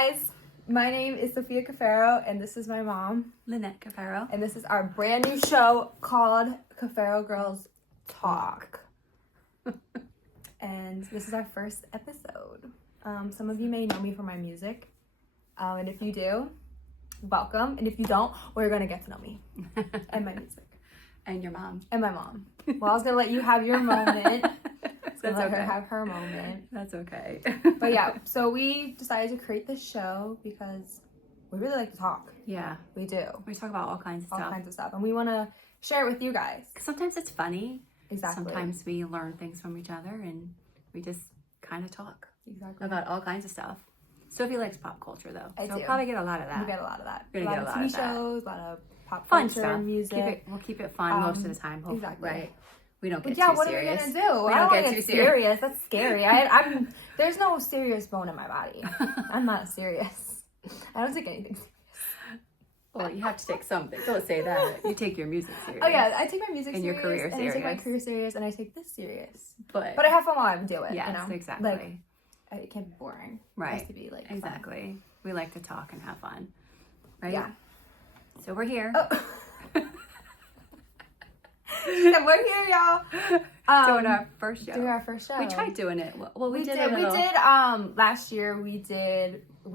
guys, my name is Sophia Cafaro, and this is my mom, Lynette Cafaro. and this is our brand new show called Cafaro Girls Talk. And this is our first episode. Some of you may know me from my music, and if you do, welcome. And if you don't, we're gonna get to know me and my music And your mom. and my mom. Well, I was gonna let you have your moment. That's Let okay. her have her moment. That's okay. But yeah, so we decided to create this show because we really like to talk. Yeah. We do. We talk about all kinds of All stuff. kinds of stuff. And we want to share it with you guys. 'Cause sometimes it's funny. Exactly. Sometimes we learn things from each other and we just kind of talk Exactly. about all kinds of stuff. Sophie likes pop culture though. I so do. we'll probably get a lot of We that. get a lot of that. We're A gonna lot get of a lot TV of that. shows, a lot of pop Fun culture, stuff. music. We'll keep it fun most of the time, hopefully. exactly. Right. We don't get But yeah, too what serious. are we gonna do? We I don't don't get get too serious. That's scary. I'm. There's no serious bone in my body. I'm not serious. I don't take anything serious. Well, you have to take something. Don't say that. You take your music serious. Oh yeah, I take my music And serious, your career and I take my serious. career serious, and I take this serious. But But I have fun while I do it. yes, you know? exactly. Like, it can't be boring. It has Right. to be like fun. Exactly. We like to talk and have fun. Right? Yeah. So we're here. Oh. And we're here, y'all. Doing our first show. Doing our first show. We tried doing it. Well, we did a We little. did. Last year we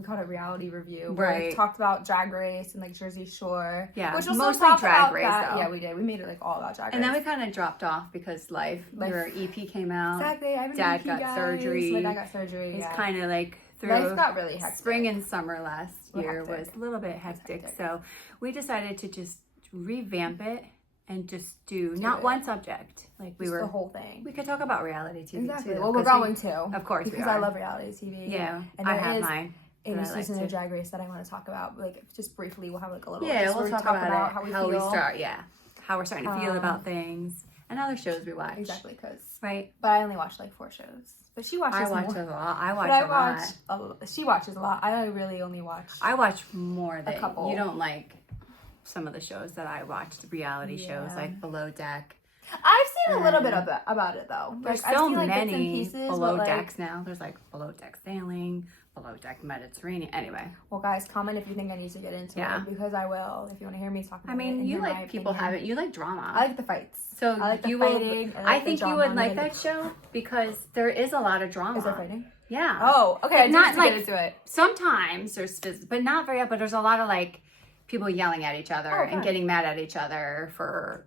called it reality review. Where we Right. talked about Drag Race and like Jersey Shore. Yeah, Which was mostly talk Drag about Race, that. though. Yeah, we did. We made it like all about Drag And Race. then we kind of dropped off because life. Your EP came out. Exactly. I have an Dad EP, got guys. surgery. My dad got surgery. It's Yeah. kind of like through Life got really hectic. spring and summer last year Hectic. was a little bit hectic. hectic. So we decided to just revamp it and just do Do not it. one subject. Like we Just were. the whole thing. We could talk about reality TV Exactly. too. Well, we're 'cause going to. Of course we Because are. I love reality TV. Yeah, And I there have is mine. a that new I like season to. of Drag Race that I want to talk about. Like, just briefly, we'll have like a little. Yeah, just we'll where talk about it. how we how feel. we start. Yeah, how we're starting to feel Um, about things and other shows we watch. Exactly, because. Right. But I only watched like 4 shows. But she watches I watch more. a lot. I watch But a lot. She watches a lot. I really only watch. I watch more than couple. you don't like. Some of the shows that I watch, the reality shows Yeah. like Below Deck. I've seen a little bit about it though. There's Like, I've so seen, like, bits and many pieces, Below but, like, Decks now. There's like Below Deck Sailing, Below Deck Mediterranean. Anyway, Well, guys, comment if you think I need to get into Yeah. it because I will. If you want to hear me talk about I mean, it. and you hear my like people opinion. have it. You like drama. I like the fights. So I like the you fighting. will. I I like think the you drama. would like I that show because there is a lot of drama. Is there fighting? Yeah. Oh, okay. I Not didn't like- get into it. Sometimes there's, but not very. But there's a lot of like people yelling at each other Oh, and fun. getting mad at each other for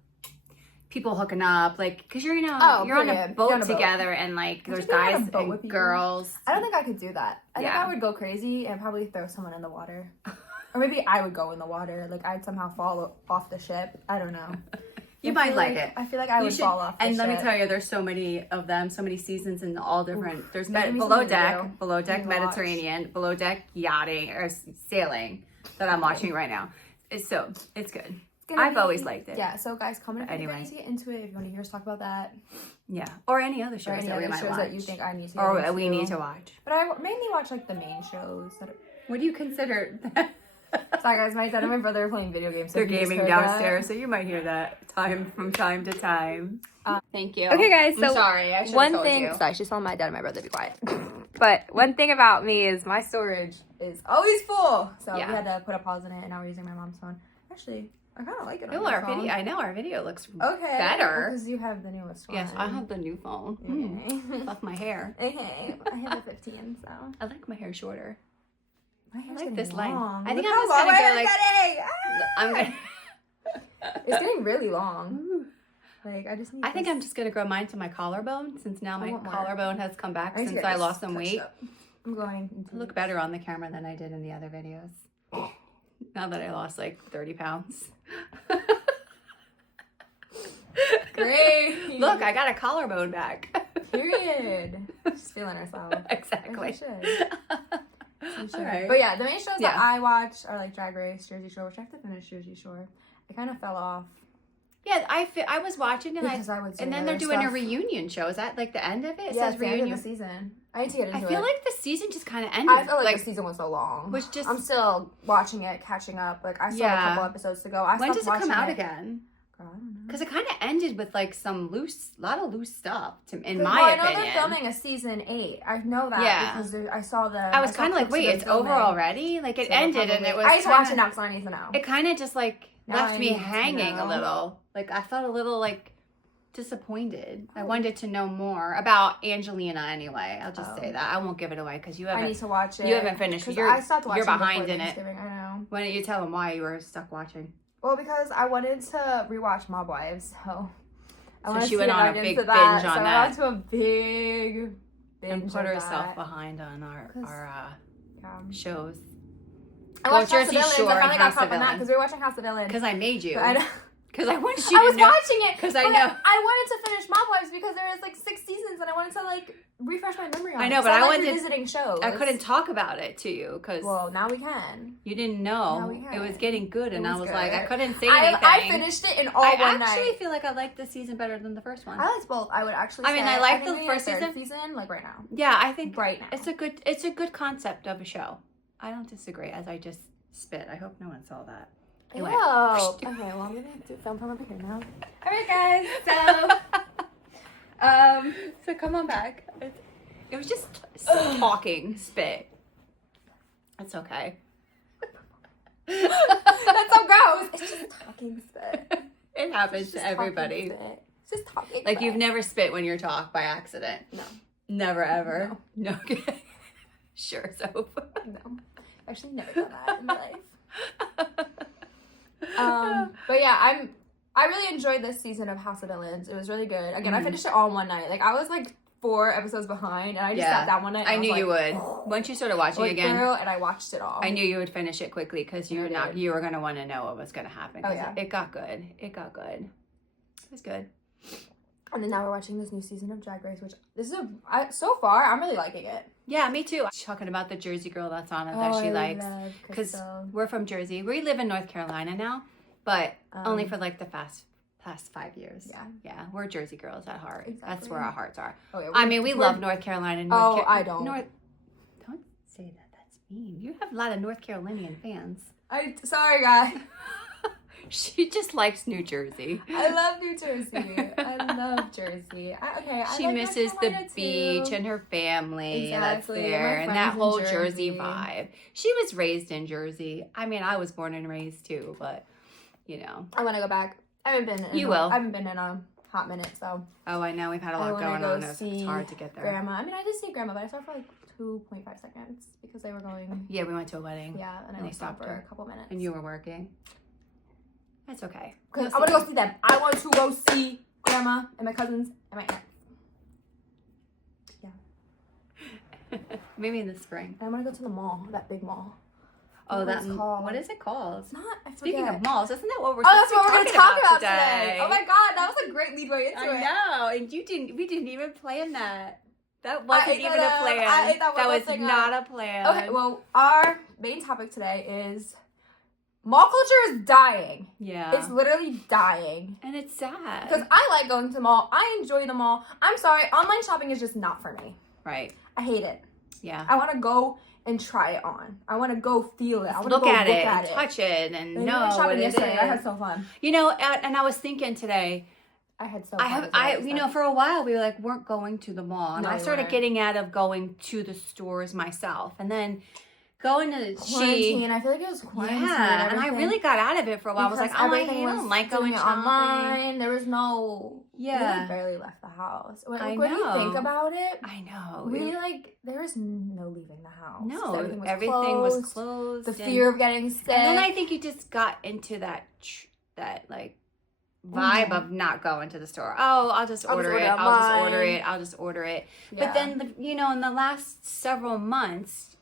people hooking up, like because you're you're Oh, on a period. boat You're on a boat. together and like Would there's you be on a guys boat and with people? girls. I don't think I could do that. I think Yeah. I would go crazy and probably throw someone in the water. Or maybe I would go in the water. Like, I'd somehow fall off the ship. I don't know. You I might feel like it. I feel like I You would should- fall off the And let me ship. tell you, there's so many of them, so many seasons and all different. There's Give me Below something to Deck, do. Below Deck Need to watch. Mediterranean, Below Deck Yachting or Sailing that I'm watching right now. It's good. It's gonna I've be- always liked it. Yeah, so guys, comment if you're Anyway. ready to get into it. If you want to hear us talk about that. Yeah, or any other Or shows any that we other might shows watch, that you think I need to get or into. we need to watch. But I mainly watch like the main shows. What do you consider? Sorry guys, my dad and my brother are playing video games. So They're if you just gaming heard that- downstairs, so you might hear that from time to time. Thank you. Okay, guys. So I'm sorry, I should one have told thing. you. Sorry, she's telling my dad and my brother to be quiet. But one thing about me is my storage is always full. So Yeah. we had to put a pause in it, and now we're using my mom's phone. Actually, I kind of like it. On Oh, my our phone. video. I know our video looks Okay. better. Because you have the newest one. Yes, I have the new phone. Okay. Love my hair. Okay. I have a 15, so I like my hair shorter. my hair's like getting this line. long. I think Look I'm how just long gonna my go hair's like- getting. Ah! I'm gonna. It's getting really long. Like, I just need. I think this- I'm just gonna grow mine to my collarbone since now I my want more. collarbone has come back I need to since get I this lost some touched weight. up. I'm going. I look better on the camera than I did in the other videos. Now that I lost like 30 pounds. Great. Look, I got a collarbone back. Period. She's feeling herself. Exactly. As you should. All right. But yeah, the main shows Yeah. that I watch are like Drag Race, Jersey Shore, which I have to finish Jersey Shore. I kind of fell off. Yeah, I was watching and Because I would say and then they're other doing a stuff. reunion show. Is that like the end of it? It Yeah, says it's the end reunion. of the season. I need to get into I it. feel like the season just kind of ended. I felt like the season was so long. was just- I'm still watching it, catching up. Like I still have a Yeah. couple episodes to go. I when stopped does it come watching out again? Girl, I don't know. Because it kind of ended with like some lot of loose stuff, in Well, my I know opinion. they're filming a season 8. I know that because I saw the. I was kind of like, wait, it's over already? Like it ended and it was. I just watched it now because I need to know. It kind of just like Now left I me need to hanging a know. little. Like I felt a little like disappointed. I wanted to know more about Angelina anyway. I'll just say that. I won't give it away because you haven't. I need to watch it. You haven't finished. 'Cause You're, I stopped watching you're behind before in it. Thanksgiving, I know. Why don't you tell them why you were stuck watching? Well, because I wanted to rewatch Mob Wives, so. So she went on a big binge on that. So I went to a big binge And put on herself that. behind on our Yeah. shows. I Well, watched House of Jersey Villains. Shore I and finally got House of caught on that Villains. because we were watching House of Villains. Because I made you. But I know. Because I want you I to was know. watching it 'Cause I but know. I wanted to finish Mob Wives because there is like 6 seasons and I wanted to like refresh my memory on it. I know, but So I like wanted- revisiting shows. I couldn't talk about it to you because Well, now we can. you didn't Now know we can. it was getting good, and It I was was like, I good. couldn't say anything. I finished it in all I one actually night. feel like I liked this season better than the first one. I liked both. I would actually. I mean, say. I liked think the we first need a third season. season, like right now. Yeah, I think Right now. it's a good concept of a show. I don't disagree. As I just spit, I hope no one saw that. Anyway. Ew. Okay, well I'm gonna do film from over here now. Alright guys, so So come on back. It was just talking spit. It's okay. that's so gross. It's just talking spit. It happens It's to just everybody. talking spit. It's just talking. Like spit. you've never spit when you're talk by accident. No. Never ever. No. Okay. Sure, so. No. Actually never done that in my life. But yeah, I really enjoyed this season of House of Villains. It was really good. Again, I finished it all in one night. Like I was like 4 episodes behind, and I just sat down one night. And I knew was you like, would. Once you started watching like, again, girl, and I watched it all. I knew you would finish it quickly because you did. were gonna want to know what was gonna happen. 'Cause Oh, yeah. It got good. It got good. It was good. And then now we're watching this new season of Drag Race, which so far I'm really liking it. Yeah, me too. Talking about the Jersey girl that's on it that she likes. Because we're from Jersey. We live in North Carolina now, but only for like the past 5 years. Yeah. Yeah, we're Jersey girls at heart. That's Exactly. where our hearts are. Oh, yeah, I mean, we love North Carolina. I don't. Don't say that. That's mean. You have a lot of North Carolinian fans. Sorry, guys. She just likes New Jersey. I love New Jersey. I love Jersey. She like misses North the Carolina, beach too. and her family that's Exactly, there my and that friends in whole Jersey Jersey. vibe. She was raised in Jersey. I mean, I was born and raised too, but you know. I want to go back. I haven't been. will. I haven't been in a hot minute, so. Oh, I know we've had a lot wanna going go on. It's see hard to get there. Grandma. I mean, I did see Grandma, but I saw her for like 2.5 seconds because they were going. Yeah, we went to a wedding. Yeah, and I And they was stopped stopped for her. a couple minutes. And you were working. That's okay. Because I want to go see them. I want to go see Grandma and my cousins and my aunt. Maybe in the spring. And I want to go to the mall, that big mall. Oh, What it's called. What is it called? It's not. I forget. Speaking of malls, isn't that what we're Oh, that's what we're going going to to talk about today. Oh my god, that was a great lead way into I it. know, and we didn't even plan that. That wasn't ate even that a plan. up. I ate that one was thing not up. a plan. Okay, well, our main topic today is mall culture is dying. Yeah. It's literally dying. And it's sad. Because I like going to the mall. I enjoy the mall. I'm sorry, online shopping is just not for me. Right. I hate it. Yeah. I want to go and try it on. I want to go feel it. I want to Look go at look it, at and it. touch it, and We know went shopping what it yesterday. is. I had so fun. You know, and I was thinking today, I had so I fun. have, you know, for a while we like weren't going to the mall, and No, I we started weren't. getting out of going to the stores myself, and then going to quarantine. I feel like it was quarantine. yeah, and I everything. really got out of it for a while. I was like, Because oh, I everything don't was like doing going it shopping. online. There was no. Yeah. We barely left the house. When, I when you know. think about it, I know. we there was no leaving the house. No, everything was closed. closed. The and- fear of getting sick. And then I think you just got into that like vibe of not going to the store. Oh, I'll just order it. I'll just order it. I'll just order it. Yeah. But then, you know, in the last several months,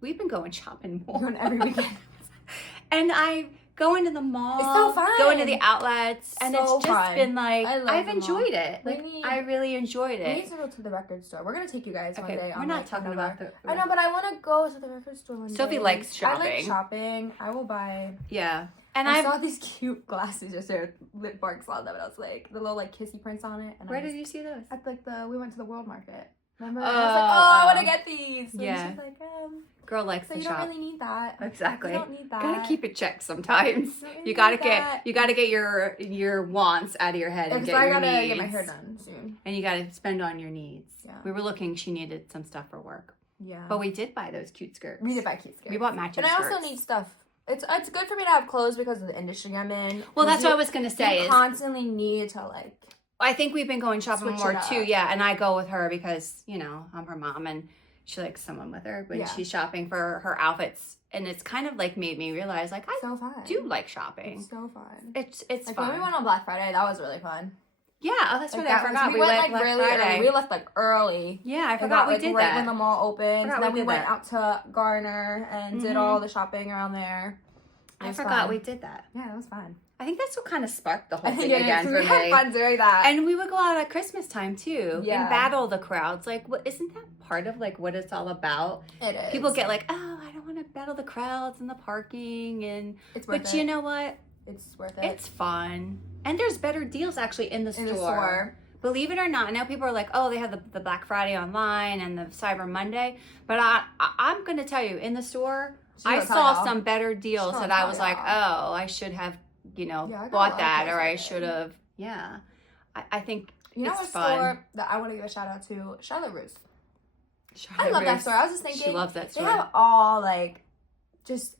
we've been going shopping more. Going every weekend. And I go into the mall, It's so fun. go into the outlets, and So it's just fun. been like, I love I've the enjoyed mall. it. We Like, need- I really enjoyed We need it. to go to the record store. We're gonna take you guys one Okay, day. we're on, not like, talking whatever. about the. I know, but I want to go to the record store one day. Sophie likes I like shopping. shopping. I will buy. Yeah. And I I saw these cute glasses yesterday with lip marks on them, and I was like, the little like kissy prints on it. And Where did you see those? At like we went to the World Market. Remember? And I was like, I want to get these. And Yeah. she's like, Girl likes so to you shop. don't really need that. Exactly. You don't need that. Gotta keep it checked sometimes. Really You gotta need get that. you gotta get your wants out of your head and Because get I your gotta needs. get my hair done soon. And you gotta spend on your needs. Yeah. We were looking. She needed some stuff for work, Yeah. but we did buy those cute skirts. We did buy cute skirts. We bought matching And I skirts. also need stuff. It's good for me to have clothes because of the industry I'm in. Well, that's what I was gonna say. You Is constantly need to like. I think we've been going shopping Switch more it too. up. Yeah, and I go with her because I'm her mom and she likes someone with her when Yeah. she's shopping for her outfits. And it's kind of like made me realize like I So fun. do like shopping. It's so fun. It's Like fun. when we went on Black Friday, that was really fun. Yeah, oh, that's Like, right. I that was- forgot. we went like Black really Friday. early. We left like early. Yeah, I And forgot got, we like, did right that. when the mall opened. Forgot Then we we did went that. out to Garner and did all the shopping around there. It I was forgot fun. we did that. Yeah, that was fun. I think that's what kind of sparked the whole I thing think again we for had me. fun doing that. And we would go out at Christmas time too Yeah. and battle the crowds. Like, what isn't that part of like what it's all about? It is. People get like, oh, I don't want to battle the crowds and the parking and. It's worth But it. you know what? It's worth it. It's fun, and there's better deals actually in the store. in the store. Believe it or not, I know people are like, oh, they have the Black Friday online and the Cyber Monday, but I'm going to tell you, in the store, She I don't tell saw y'all. some better deals She that don't I tell was like, y'all. oh, I should have, I got a lot bought of that, clothes or I like should that. have, yeah. I think You know it's what fun. store that I want to give a shout out to? Charlotte Russe. I Charlotte love that Russe, store. I was just thinking. She loves that They store. have all like just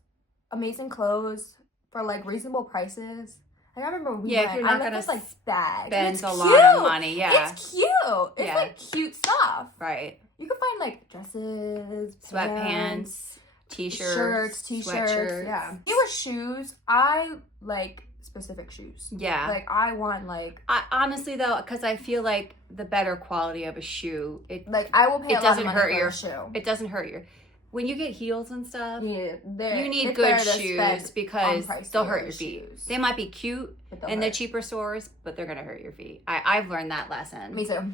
amazing clothes for like reasonable prices. Like, I remember we Yeah, if went. you're not I left gonna this like bag. Spend It's a cute. lot of money, yeah. It's cute. It's Yeah. like cute stuff. Right. You can find like dresses, Sweatpants, pants, t-shirts, shirts, t-shirts. sweatshirts. Yeah. You were shoes. I like specific shoes. Yeah. Like I want like Honestly though, because I feel like the better quality of a shoe, I will pay It a lot doesn't of money hurt for your- a shoe. it doesn't hurt your. When you get heels and stuff, Yeah, you need good shoes because on-priced they'll hurt your shoes. feet. They might be cute But they'll in the hurt. cheaper stores, but they're gonna hurt your feet. I've learned that lesson. Me too.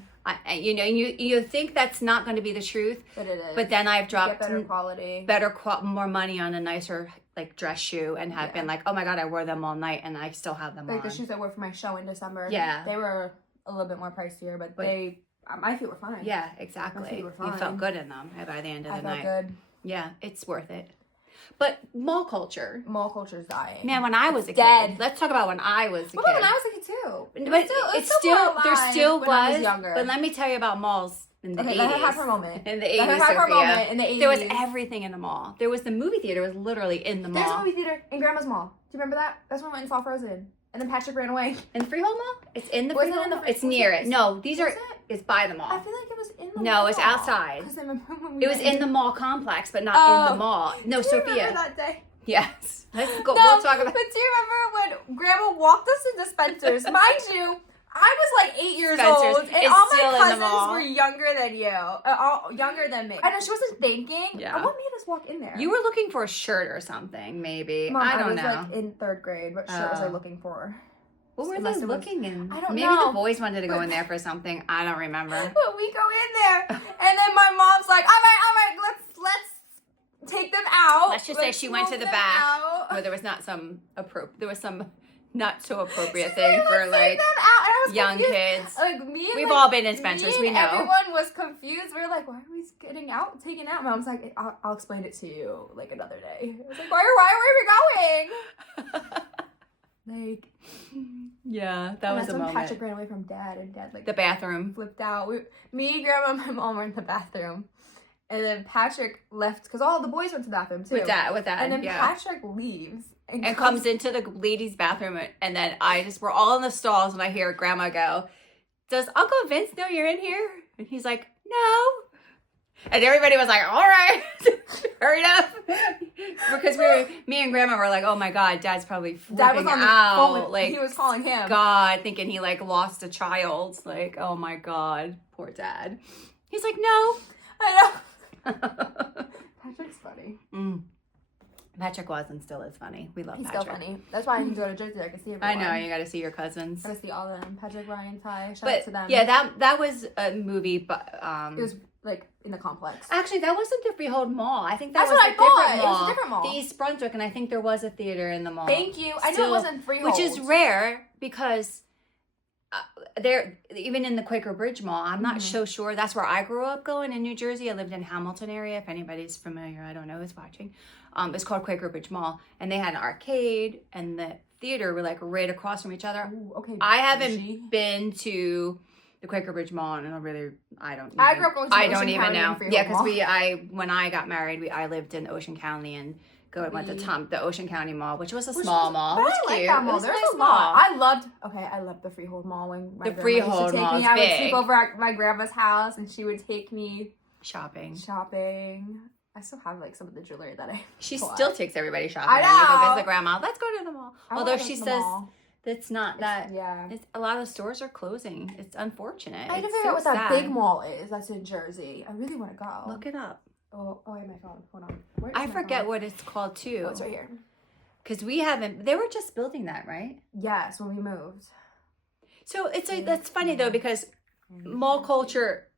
You think that's not going to be the truth, But it is. but then I've Get dropped better quality. more money on a nicer like dress shoe and have been like, oh my god, I wore them all night and I still have them Like on. the shoes I wore for my show in December. Yeah. They were a little bit more pricier, but my feet were fine. Yeah, My exactly. feet were You fine. felt good in them by the end of I the felt night. good. Yeah, it's worth it. But mall culture, Mall culture's dying. man. When I was a dead. kid, let's talk about when I was a Well, kid. when I was a kid too. But it's still more there alive still when I was. was younger. But let me tell you about malls in the Okay, 80s. let her have her moment. In the Let 80s, her have her Sophia. moment in the 80s. There was everything in the mall. There was the movie theater was literally in the There's a mall. movie theater in Grandma's Mall. Do you remember that? That's when we went and saw Frozen. And then Patrick ran away. In Freehold Mall? It's in the Was it Freehold in the Mall? Free- It's was near it- it. No, these are. was it? It's by the I mall. feel like it was in the No, mall. it's outside. 'Cause I remember when we It was went in the mall complex, but not in the mall. No, Do you remember Sophia. that day? Yes. Let's go. No, We'll talk about. But do you remember when Grandma walked us to Spencer's? Mind you, I was like 8 years Spencer's. old, and It's all still my in the cousins mall. were younger than you, all younger than me. I know she wasn't thinking. Yeah. What made us walk in there? You were looking for a shirt or something, maybe. Mom, I don't was know. like in 3rd grade. What shirt was I Oh. looking for? What were unless they it was- looking in? I don't Maybe know. the boys wanted to go in there for something. I don't remember. But we go in there, and then my mom's like, "All right, let's take them out." Let's just say Let's she went to move the them back out." where there was not some there was some not so appropriate She's thing like, for "Let's take like them out." And I was young confused. kids. Like me and We've like, all been in Spencer's, me we and know. Everyone was confused. We were like, "Why are we getting out, taken out?" Mom's like, "I'll explain it to you like another day." I was like, "Why are we going?" Like Yeah, that and was that's a when moment. Patrick ran away from Dad, and Dad like The bathroom. flipped out. Me, Grandma, and my mom were in the bathroom, and then Patrick left because all the boys went to the bathroom too. With that, And then yeah. Patrick leaves And comes into the ladies' bathroom, and then we're all in the stalls, and I hear Grandma go, "Does Uncle Vince know you're in here?" And he's like, "No." And everybody was like, "All right, hurry up," because me and Grandma were like, "Oh my God, Dad's probably flipping Dad was on the out." phone with, Like he was calling him. God, thinking he like lost a child. Like, oh my God, poor Dad. He's like, "No." I know. Patrick's funny. Patrick was and still is funny. We love He's Patrick. still funny. That's why I need to go to Jersey. I can see everyone. I know, you got to see your cousins. I can see all of them. Patrick, Ryan, Ty. Shout out But to them. yeah, that was a movie, but It was like in the complex. actually that wasn't the Freehold Mall. I think that That's was what a I thought. different It was mall. a different mall. The East Brunswick, and I think there was a theater in the mall. Thank you. I knew it Still- wasn't Freehold. Which is rare because there, even in the Quaker Bridge Mall, I'm not Mhm. so sure. That's where I grew up going in New Jersey. I lived in Hamilton area. If anybody's familiar, I don't know who's watching. It's called Quaker Bridge Mall, and they had an arcade and the theater were like right across from each other. Ooh, okay. I haven't bougie. been to the Quaker Bridge Mall, and I don't. I even- grew up going to I Ocean don't even County know. and Freehold Yeah, because Mall. when I got married, I lived in Ocean County and went to the Ocean County Mall, which was a Which small was- mall. But It was I like cute. that It mall. was There's nice a mall. lot. I loved the Freehold Mall when my grandma used to Freehold take Mall me. is I would big. sleep over at my grandma's house, and she would take me Shopping. shopping. I still have like some of the jewelry that I. She bought. still takes everybody shopping. I when we go know. visit grandma. Let's go to the mall. I wanna Although go she to the says mall. it's not that. Yeah. It's a lot of stores are closing. It's unfortunate. I need to It's figure out so what that sad. big mall is. That's in Jersey. I really want to go. Look it up. Oh, I have my phone. Hold on. Where is I my forget phone? what it's called too. Oh, it's right here. Because we haven't. They were just building that, right? Yes, when we moved. So it's like that's funny though because mall culture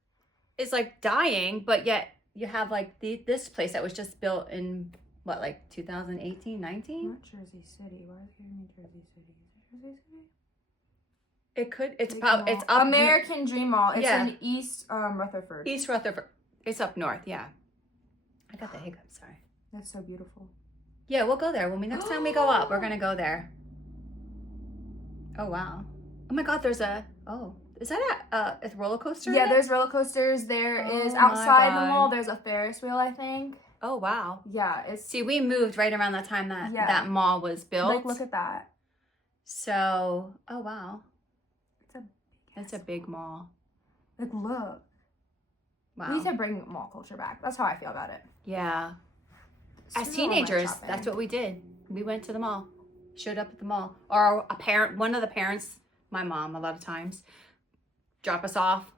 is like dying, but yet you have like this place that was just built in what, like 2018, 19? Not Jersey City. Why is it giving me Jersey City? Is it Jersey City? It could. It's Big probably mall. it's up American Dream Mall. It's Yeah. in East Rutherford. East Rutherford. It's up north. Yeah. I got the hiccups. Sorry. That's so beautiful. Yeah, we'll go there when next time we go up. We're gonna go there. Oh wow. Oh my God. There's a. Oh, is that a roller coaster? Yeah, in it? there's roller coasters. There is Oh my outside the God. mall. There's a Ferris wheel, I think. Oh wow. Yeah, it's See, we moved right around that time that Yeah. that mall was built. like look at that. So, oh wow, It's a that's a big mall. like look. We Wow. need to bring mall culture back. That's how I feel about it. Yeah. As Still like teenagers, shopping. that's what we did. We went to the mall, showed up at the mall, or one of the parents, my mom, a lot of times, drop us off,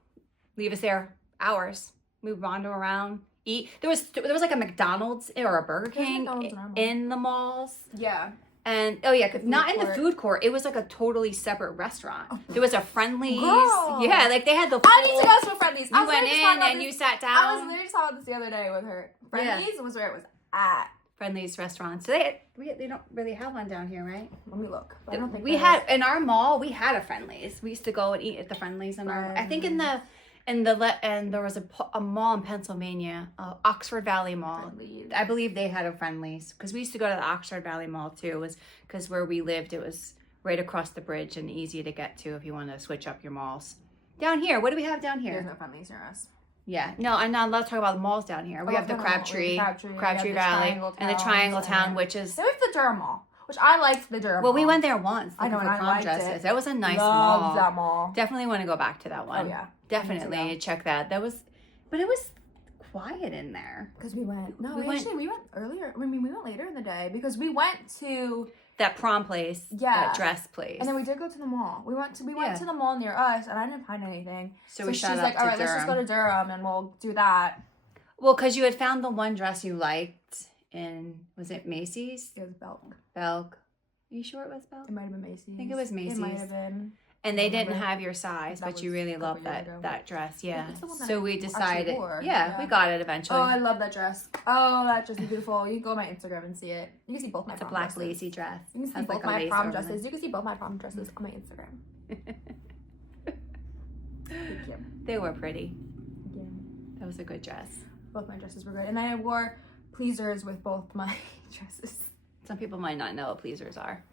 leave us there hours. We wander around, eat. There was like a McDonald's or a Burger There's King McDonald's in our mall. in the malls. Yeah. And oh yeah, The food not in the court. food court. It was like a totally separate restaurant. There was a Friendlies. Girl. Yeah, like they had the. I need to go to a Friendlies. I You was went literally just talking in about and this- you sat I was down. literally talking about this the other day with her. Yeah. Friendlies was where it was at. Friendlies restaurants. So they don't really have one down here, right? Let me look. I don't think We there had is. in our mall. We had a Friendlies. We used to go and eat at the Friendlies in our. I think and there was a mall in Pennsylvania, Oxford Valley Mall. Friendlies. I believe they had a Friendlies because we used to go to the Oxford Valley Mall too. It was because where we lived, it was right across the bridge and easy to get to if you want to switch up your malls. Down here, what do we have down There's here? no Friendlies near us. Yeah, no, I'm not allowed to talk about the malls down here. We Oh, have the no, Crabtree, we have the Crabtree, Crabtree we have the Valley, Triangle and the Towns, Triangle Town, and- which is There was the Durham Mall, which I liked the Durham well, Mall. we went there once. I know, looking and for I prom liked dresses. it. That was a nice Loved mall. that mall. Definitely want to go back to that one. Oh yeah. Definitely go. check that. But it was quiet in there. Because we went. No, We we went- we went earlier. I mean, we went later in the day because we went to, That prom place, Yeah. that dress place. and then we did go to the mall. We went Yeah. to the mall near us, and I didn't find anything. so we she's shot up like, to all right, let's just go Durham. to Durham, and we'll do that. Well, because you had found the one dress you liked in, was it Macy's? It was Belk. Belk. Are you sure it was Belk? It might have been Macy's. I think it was It might Macy's. have been. And they I didn't remember. have your size, That but you was really a couple loved years that ago. that dress. Yeah. It's the one that So I we actually decided. wore. Yeah, we got it eventually. Oh, I love that dress. Oh, that dress is beautiful. You can go on my Instagram and see it. You can see both my It's a prom black dresses. lacy dress. You can see Has both like a my lace prom over dresses. it. You can see both my prom dresses on my Instagram. Thank you. They were pretty. Thank you. That was a good dress. Both my dresses were good. And I wore pleasers with both my dresses. Some people might not know what pleasers are.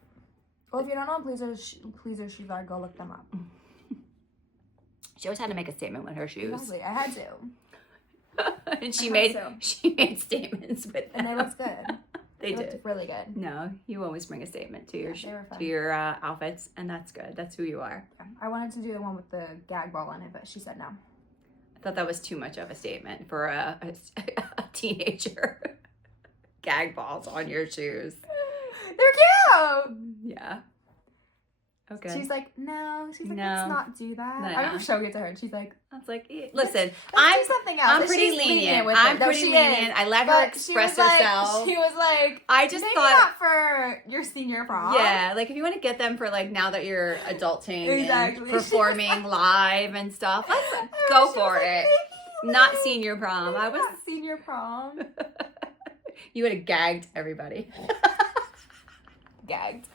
Well, if you don't know pleasers, she's like, go look them up. She always had to make a statement with her shoes, Exactly. I had to. and I she hope made so. she made statements with them. And they looked good. They looked did. really good. No, you always bring a statement to your Yeah, they were fun. to your outfits, and that's good. That's who you are. Yeah. I wanted to do the one with the gag ball in it, but she said no. I thought that was too much of a statement for a teenager. Gag balls on your shoes. They're cute! Yeah. Okay. She's like, no. She's like, No. let's not do that. No. I remember showing it to her, and she's like, I was like, listen, let's I'm do something else. I'm And pretty she's lenient. with I'm it. No, pretty she lenient. is. I let her But express she was herself. Like, she was like, I just maybe thought, not for your senior prom. yeah, like if you want to get them for like now that you're adulting Exactly. and performing live and stuff, let's I go remember she for was like, it. "Thank you, Not Lily." senior prom. I was. Not senior prom. You would have gagged everybody. Gagged.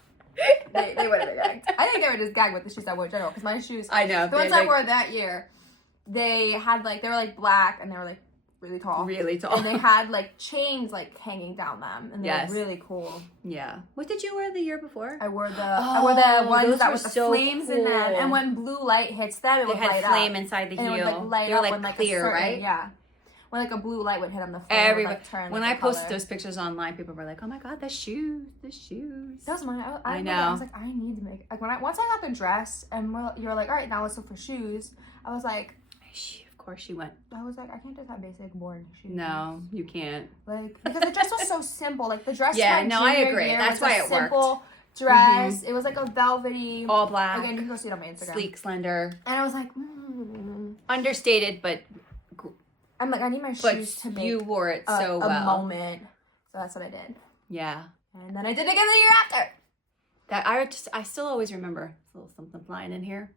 They would have been gagged. I think they were just gagged with the shoes I wore in general because my shoes, I know. the ones I wore that year, they had like, they were like black and they were like really tall. Really tall. And they had like chains like hanging down them and they Yes. were really cool. Yeah. What did you wear the year before? I wore the ones those that were with the so flames in them. cool. And when blue light hits them, it They would had light flame up. inside the And heel. it would like light they were up like when like clear, a certain, right? Yeah. When like a blue light would hit them, the flame Every would like turn. when like, I the posted color. those pictures online, people were like, "Oh my god, the shoes, the shoes." That was mine. I know. I was like, I need to make like once I got the dress and you were like, all right, now let's look for shoes. I was like, Of course, she went. I can't just have basic boring shoes. No, you can't. Like because the dress was so simple. Like the dress. Yeah, my no, I junior agree. year That's was why a it worked. simple dress. It was like a velvety. All black, Again, you can go see it on my Instagram. sleek, slender, And I was like, understated, but I'm like, I need my shoes to make you wore it a, so a well. moment. So that's what I did. Yeah. And then I did it again the year after. That I still always remember. A little something flying in here.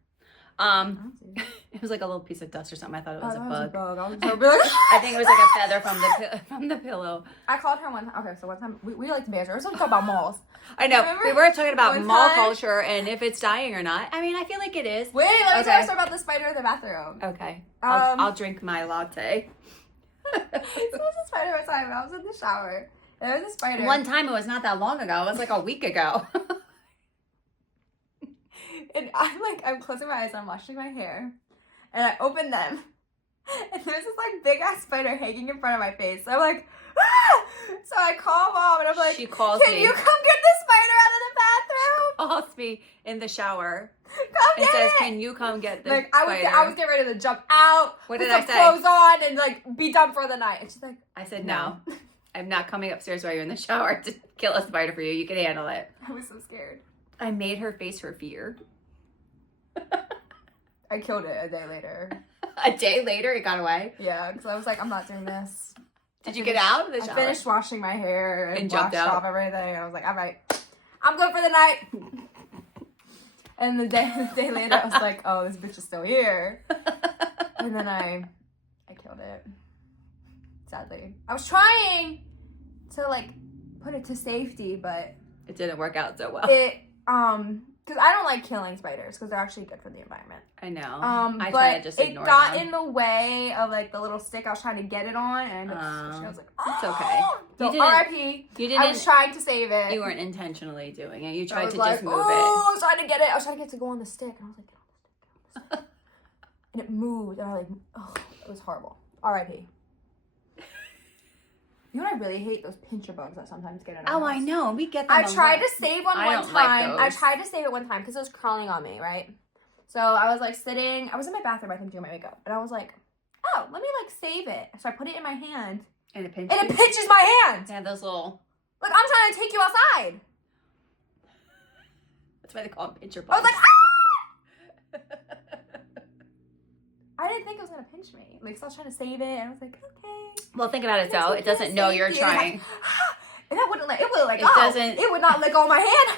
It was like a little piece of dust or something. I thought it was a bug. I was so like, I think it was like a feather from the pillow. I called her one time. Okay, so one time we like to banter. We're supposed to talk about malls. I know. Remember We were talking about one mall time- culture and if it's dying or not. I mean, I feel like it is. Wait, let me Okay. tell you a story about the spider in the bathroom. Okay. Um, I'll drink my latte. So it was a spider one time. I was in the shower. And there was a spider. One time, it was not that long ago. It was like a week ago. And I'm closing my eyes. I'm washing my hair. And I open them. And there's this like big ass spider hanging in front of my face. So I'm like, ah! So I call mom and I'm like, She calls can me. you come get the spider out of the bathroom? Calls me in the shower Come and get says, it. "Can you come get the Like spider?" I was getting ready to jump out, What put did I some say? clothes on, and like be done for the night. And she's like, I said, "No, I'm not coming upstairs while you're in the shower to kill a spider for you. You can handle it." I was so scared. I made her face her fear. I killed it a day later. A day later, it got away. Yeah, because I was like, I'm not doing this. Did you get out of the shower? I finished washing my hair and jumped washed out? off everything. I was like, all right, I'm good for the night. And the day later, I was like, oh, this bitch is still here. And then I killed it. Sadly, I was trying to like put it to safety, but It didn't work out so well. it because I don't like killing spiders because they're actually good for the environment. I know. But I try to just it ignore got them. in the way of like the little stick I was trying to get it on, and I was like, It's okay. So You didn't- R.I.p. You I was didn't. trying to save it. You weren't intentionally doing it. You I tried was to like, just move "Ooh," it. I was trying to get it. I was trying to get it to go on the stick, and I was like, get on the stick. And it moved, and I was like, oh, it was horrible. R.I.P. You know what I really hate? Those pincher bugs that sometimes get in our Oh, I house. know. We get them. I a tried lot. to save one I one don't like time. I those. tried to save it one time because it was crawling on me, right? So I was like sitting, I was in my bathroom, I think, doing my makeup. And I was like, oh, let me like save it. So I put it in my hand. And it pinched. And it pinches my hand. They had those little. Like, I'm trying to take you outside. That's why they call them pincher I was bugs. like, ah! I didn't think it was going to pinch me. Like, so I was trying to save it. And I was like, okay. Well, think about it though. Like, It doesn't know you're safety. And it's trying. like, ah! And that wouldn't let, it would like, It doesn't- It would not let go of my hand. I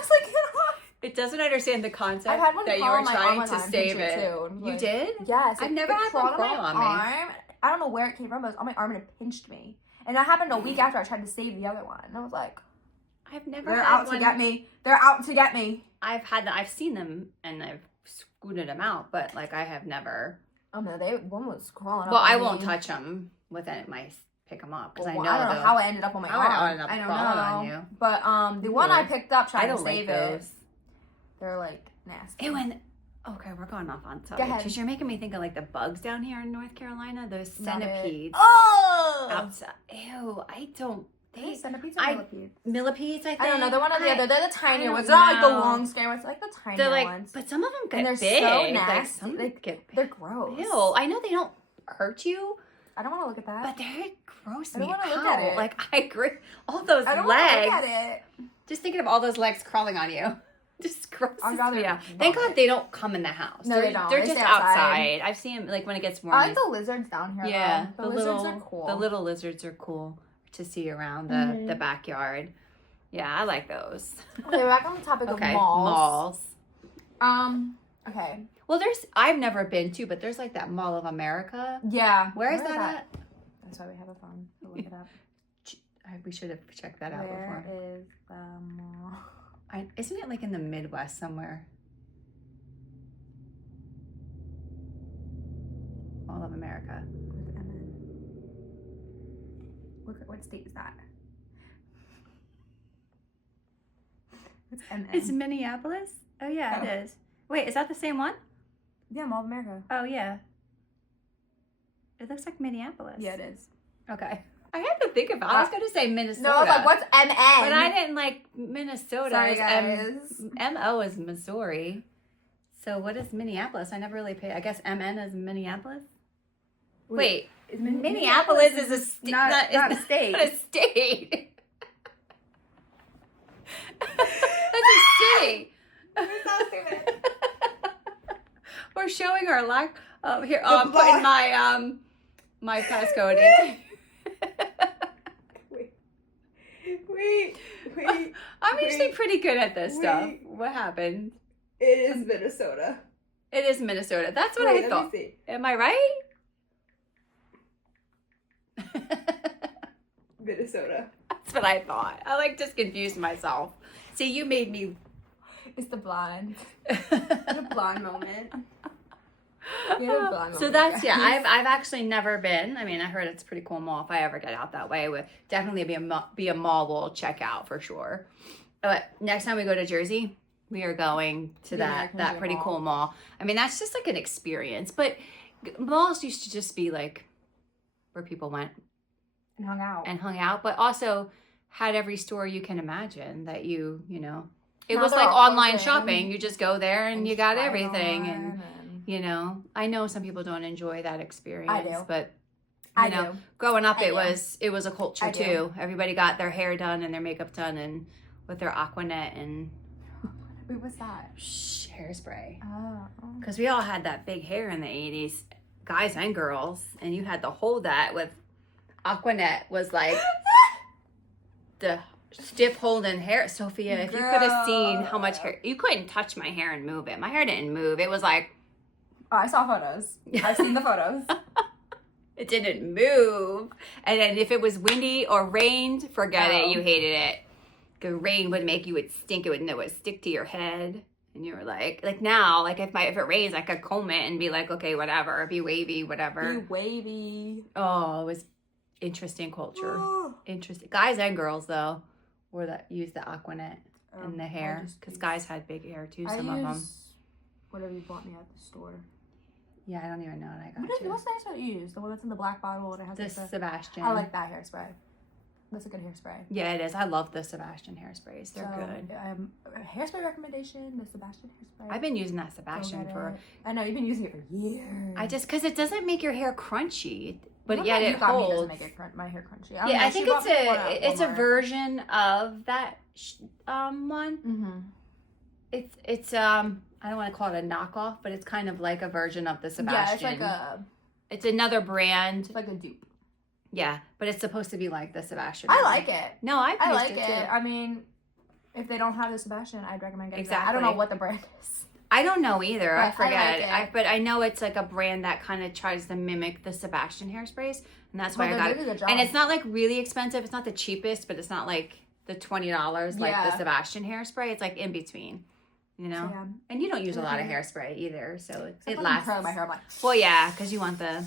was like, get off. It doesn't understand the concept I've had one that you crawl were on my arm trying one to time, save pinch it. too. And You like, did? Yes. I've never had crawled one crawl on me. arm. I don't know where it came from, but it was on my arm and it pinched me. And that happened a week after I tried to save the other one. And I was like, I've never they're had out one. to get me. They're out to get me. I've seen them and I've scooted them out, but like I have never. Oh no, one was crawling up. Well, on I me. won't touch them with it. My pick them up because Well, I know. I don't know how it ended up on my how it arm. ended up I don't crawling know. on you. But the one I picked up I trying to don't like save it, those. they're like nasty. Ew, and okay, we're going off on Go subject ahead. because you're making me think of like the bugs down here in North Carolina. Those Not it. centipedes Oh! outside. Ew, I don't. They They centipedes or I- millipedes? millipedes. I think. I don't know. They're one or the other. They're the tinier don't ones. They're not like the know. long, scary ones. They're like the tiny They're like, ones. but some of them get And they're big. so Like, nasty. some Like, get big. They're gross. Ew, I know they don't hurt you, I don't want to look at that. but they're gross. I don't me wanna look at out. it. Like I agree. All those I don't want to legs. look at it. Just thinking of all those legs crawling on you. Just gross. I'd rather Yeah. Thank vomit. God they don't come in the house. No, they're, they don't. They're They just stay outside. outside. I've seen them like when it gets warm. I like the lizards down here. yeah, though. The lizards are cool. The little lizards are cool to see around the Mhm. backyard. Yeah, I like those. Okay, back on the topic Okay, of malls. malls. Okay. Well, I've never been to, but there's like that Mall of America. Yeah. Where is that at? That's why we have a phone. To look it up. We should have checked that out Where before. is the mall? Isn't it like in the Midwest somewhere? All of America. What state is that? What's MN? It's Minneapolis? Oh, yeah, it is. Wait, is that the same one? Yeah, Mall of America. Oh, yeah. It looks like Minneapolis. Yeah, it is. Okay. I had to think about it. I was going to say Minnesota. No, I was like, what's MN? But I didn't like Minnesota. Sorry, guys. MO is Missouri. So what is Minneapolis? I never really paid. I guess MN is Minneapolis? Wait. Minneapolis is a state. Not a state. Not a state. That's a city. We're showing our lack of here. Oh, I'm putting my my passcode in. Wait. I'm usually pretty good at this stuff. What happened? It is Minnesota. It is Minnesota. That's what I thought. Am I right? Minnesota. That's what I thought. I like just confused myself. See, you made me. It's the blonde. The blonde moment. So that's I've actually never been. I mean, I heard it's a pretty cool mall. If I ever get out that way, would definitely be a mall we'll check out for sure. But next time we go to Jersey, we are going to that pretty cool mall. I mean, that's just like an experience. But malls used to just be like where people went and hung out, but also had every store you can imagine that you know. It Now was they're like all online closing. shopping. You just go there and you got try it everything on and you know, I know some people don't enjoy that experience. I do. But I you know, do. growing up I it do. was a culture I do. too. Everybody got their hair done and their makeup done and with their Aquanet and Wait, what's that? hairspray. Oh. Because we all had that big hair in the 80s, guys and girls, and you had to hold that with Aquanet was like the stiff holding hair. Sophia, if you could have seen how much hair, you couldn't touch my hair and move it. My hair didn't move. It was like, Oh, I saw photos. I've seen the photos. it didn't move. And then if it was windy or rained, forget it. You hated it. The rain would make you would stink. It would stick to your head. And you were like now, like if it rains, I could comb it and be like, okay, whatever, be wavy, whatever. Be wavy. Oh, it was interesting culture. Interesting. Guys and girls though, used the Aquanet in the hair because guys had big hair too. Some of them. Whatever you bought me at the store. Yeah, I don't even know what I got you. What's the hairspray you use? The one that's in the black bottle and it has The Sebastian. I like that hairspray. That's a good hairspray. Yeah, it is. I love the Sebastian hairsprays. They're good. A hairspray recommendation: the Sebastian hairspray. I've been using that Sebastian for. I know you've been using it for years. I just because it doesn't make your hair crunchy, but yet it holds. Doesn't make my hair crunchy. Yeah, I think it's a version of that one. Mm-hmm. It's I don't want to call it a knockoff, but it's kind of like a version of the Sebastian. Yeah, it's another brand. It's like a dupe. Yeah, but it's supposed to be like the Sebastian. I like it. No, I like it. Too. I mean, if they don't have the Sebastian, I'd recommend getting exactly. that. I don't know what the brand is. I don't know either. But I forget. I like it. But I know it's like a brand that kind of tries to mimic the Sebastian hairsprays, and that's why I got it. And it's not like really expensive. It's not the cheapest, but it's not like the $20 like the Sebastian hairspray. It's like in between. You know, and you don't use a lot of hairspray either, so it lasts. My hair, I'm like, well, yeah, because you want the.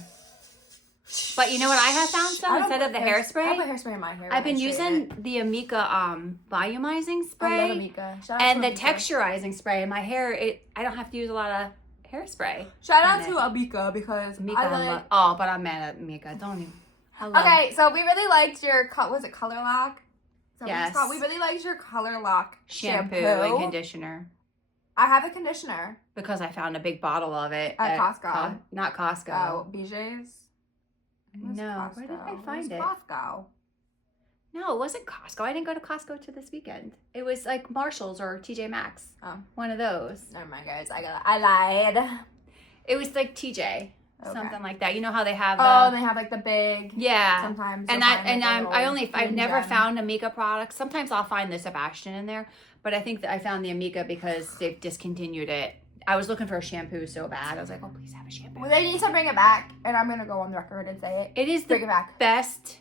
But you know what I have found some instead of the hairspray? I put hairspray in my hair. I've been using the Amika volumizing spray. I love Amika. And the texturizing spray in my hair. I don't have to use a lot of hairspray. Shout out to Amika because but I'm mad at Amika. Don't even. Okay, so we really liked your was it Color Lock? Yes. We really liked your Color Lock shampoo and conditioner. I have a conditioner because I found a big bottle of it at Costco. Not Costco. Oh, BJ's. No, where did I find it? Costco. No, it wasn't Costco. I didn't go to Costco to this weekend. It was like Marshalls or TJ Maxx. Oh, one of those. Never mind, guys. I lied. It was like TJ, something like that. You know how they have? They have like the big. Yeah. Sometimes. I've never found Amika products. Sometimes I'll find the Sebastian in there, but I think that I found the Amika because they've discontinued it. I was looking for a shampoo so bad. I was like, oh, please have a shampoo. Well, they need to bring it back, and I'm gonna go on the record and say it. It is the best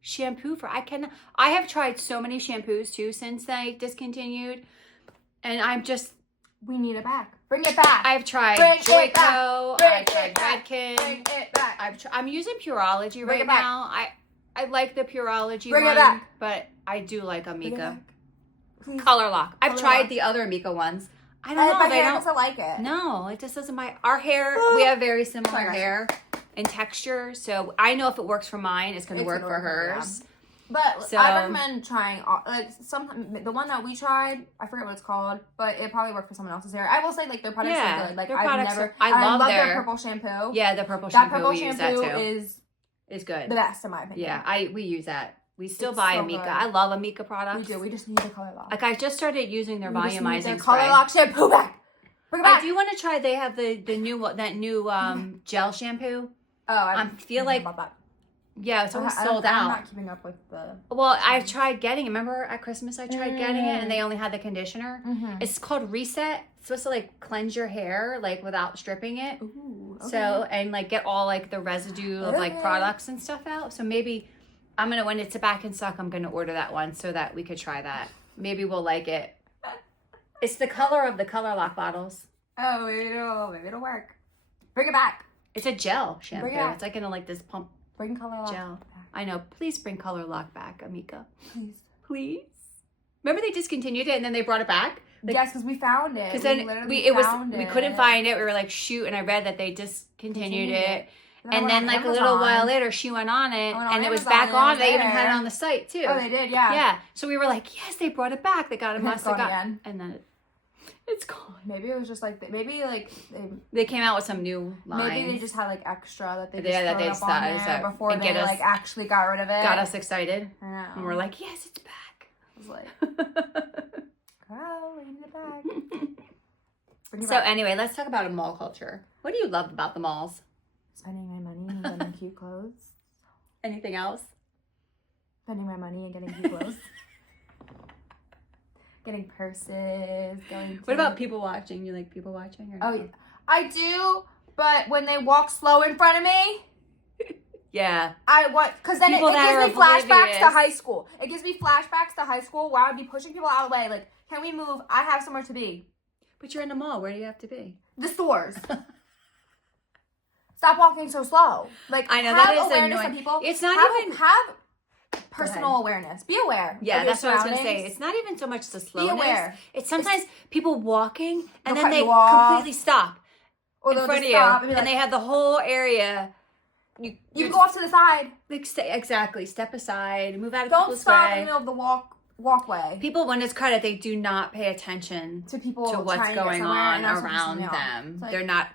shampoo for. I have tried so many shampoos too since they discontinued. And I'm just, We need it back. Bring it back. I've tried Bring it Joico, back. I've Bring it tried back. Redken. Bring it back. I'm using Pureology Bring right it back. now. I like the Pureology Bring it one, back. but I do like Bring it Amika. back. Please. Color Lock. I've Color tried Lock. the other Amika ones. I don't know. My They hair don't. doesn't like it. No, it just doesn't. Our hair, we have very similar Sorry. hair and texture, so I know if it works for mine, it's going to It's work gonna for work for hers. But So- I recommend trying the one that we tried. I forget what it's called, but it probably worked for someone else's hair. I will say their products are good. their I've products never. are- I love their their purple shampoo. Yeah, the purple that shampoo, purple we use that shampoo too. is It's good. the best in my opinion. Yeah, we use that. We still It's buy so Amika. good. I love Amika products. We do. We just need the color lock. Like I just started using their We just need volumizing their spray. color lock shampoo back. Bring it I back. do want to try. They have the new gel shampoo. Oh, I feel like- about that. Yeah, it's always I'm sold out. not keeping up with the. Well, I've tried getting it. Remember at Christmas I tried getting it and they only had the conditioner. Mm-hmm. It's called Reset. It's supposed to like cleanse your hair like without stripping it. Ooh, okay. So and like get all like the residue of like Okay. products and stuff out. So maybe I'm gonna when it's back in stock, I'm gonna order that one so that we could try that. Maybe we'll like it. It's the color of the Color Lock bottles. Oh, maybe it'll work. Bring it back. It's a gel shampoo. Bring it out. It's like in like this pump Bring color lock gel. back, I know. Please bring Color Lock back, Amika. please. Please. Remember they discontinued it and then they brought it back? Like, Yes, because we found it. because then literally we found couldn't find it. We were like, shoot, and I read that they discontinued Continued it. I And went then on like a little Amazon. while later, she went on it, I went on and it was Amazon back and it on. was They even had it there. on the site too. Oh, they did, yeah. Yeah. So we were like, yes, they brought it back. They got it. And it's Must have gone got. again. And then it's gone. Maybe it was just like maybe They came out with some new lines. maybe they just had like extra that they just Yeah, that they thrown up on decided there to- before and they get us- like actually got rid of it. got us excited, I know. and we're like, yes, it's back. I was like, girl, we need it back. Bring it So back. anyway, let's talk about a mall culture. What do you love about the malls? Spending my money and getting cute clothes. Anything else? Spending my money and getting cute clothes. Getting purses. Going. What about people watching? You like people watching? Or Oh, no? yeah. I do, but when they walk slow in front of me, Yeah. I want because then it People that gives me are flashbacks to oblivious. high school. It gives me flashbacks to high school where I'd be pushing people out of the way. Like, can we move? I have somewhere to be. But you're in a mall. Where do you have to be? The stores. Stop walking so slow. Like, I know, have that is awareness annoying. of people. It's not have, even- have personal awareness. Be aware. Yeah, of your that's what I was gonna say. surroundings. It's not even so much the Be slowness. aware. It's sometimes people walking and They'll then cut they you off. completely stop Or in they'll front just of you, stop and be and like, they have the whole area. you can go off to the side. Exactly. Step aside. Move out of Don't people's stop in way. the middle of the walkway. People, when it's credit, they do not pay attention To people to what's trying to get going somewhere, on and that's what pisses around me off. them. It's like, They're not